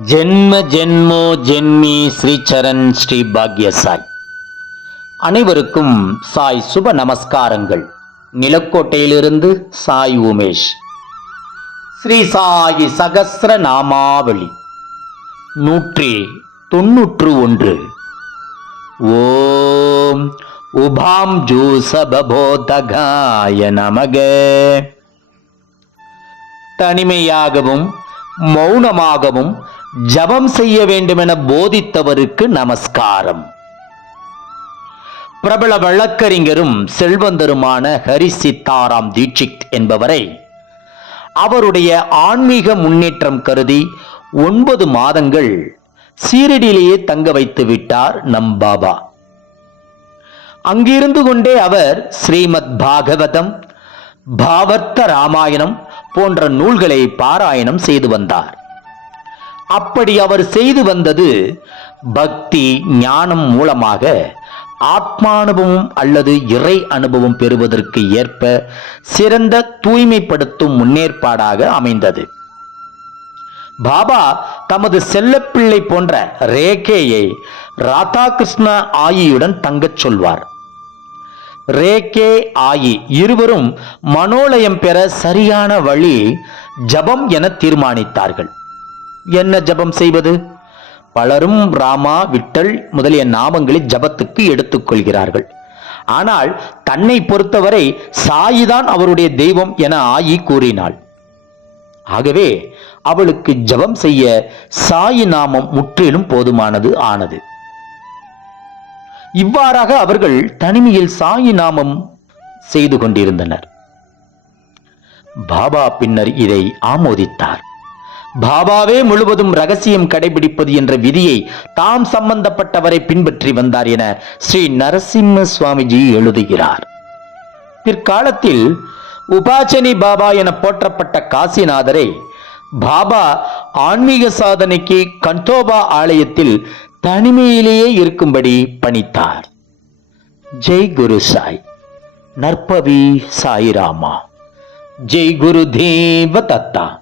ஜென்ம ஜென்மோ ஜென்மி ஸ்ரீசரண் ஸ்ரீ பாக்ய சாய் அனைவருக்கும் சாய் சுப நமஸ்காரங்கள். நிலக்கோட்டையிலிருந்து சாய் உமேஷ். ஸ்ரீ சாயி சகசிர நாமாவளி. நூற்றி தொன்னூற்று ஒன்று. ஓம் உபாம் ஜூசபோதகாய நமக. தனிமையாகவும் மௌனமாகவும் ஜபம் செய்ய வேண்டுமென போதித்தவருக்கு நமஸ்காரம். பிரபல வழக்கறிஞரும் செல்வந்தருமான ஹரி சித்தாராம் தீட்சித் என்பவரை அவருடைய ஆன்மீக முன்னேற்றம் கருதி ஒன்பது மாதங்கள் சீரடியிலேயே தங்க வைத்து விட்டார் நம் பாபா. அங்கிருந்து கொண்டே அவர் ஸ்ரீமத் பாகவதம் பாவர்த்த ராமாயணம் போன்ற நூல்களை பாராயணம் செய்து வந்தார். அப்படி அவர் செய்து வந்தது பக்தி ஞானம் மூலமாக ஆத்மானுபவம் அல்லது இறை அனுபவம் பெறுவதற்கு ஏற்ப சிறந்த தூய்மைப்படுத்தும் முன்னேற்பாடாக அமைந்தது. பாபா தமது செல்லப்பிள்ளை போன்ற ரேகேயை ராதாகிருஷ்ண ஆயியுடன் தங்கச் சொல்வார். ரேகே ஆயி இருவரும் மனோலயம் பெற சரியான வழி ஜபம் என தீர்மானித்தார்கள். என்ன ஜபம் செய்வது? பலரும் ராமா விட்டல் முதலிய நாமங்களை ஜபத்துக்கு எடுத்துக்கொள்கிறார்கள். ஆனால் தன்னை பொறுத்தவரை சாயிதான் அவருடைய தெய்வம் என ஆயி கூறினாள். ஆகவே அவளுக்கு ஜபம் செய்ய சாயி நாமம் முற்றிலும் போதுமானது ஆனது. இவ்வாறாக அவர்கள் தனிமையில் சாயி நாமம் செய்து கொண்டிருந்தனர். பாபா பின்னர் இதை ஆமோதித்தார். பாபாவே முழுவதும் ரகசியம் கடைபிடிப்பது என்ற விதியை தாம் சம்பந்தப்பட்டவரை பின்பற்றி வந்தார் என ஸ்ரீ நரசிம்ம சுவாமிஜி எழுதுகிறார். பிற்காலத்தில் உபாச்சனி பாபா என போற்றப்பட்ட காசிநாதரை பாபா ஆன்மீக சாதனைக்கு கண்டோபா ஆலயத்தில் தனிமையிலேயே இருக்கும்படி பணித்தார். ஜெய் குரு சாய். நற்பவி சாய்ராமா. ஜெய் குரு தேவ தத்தா.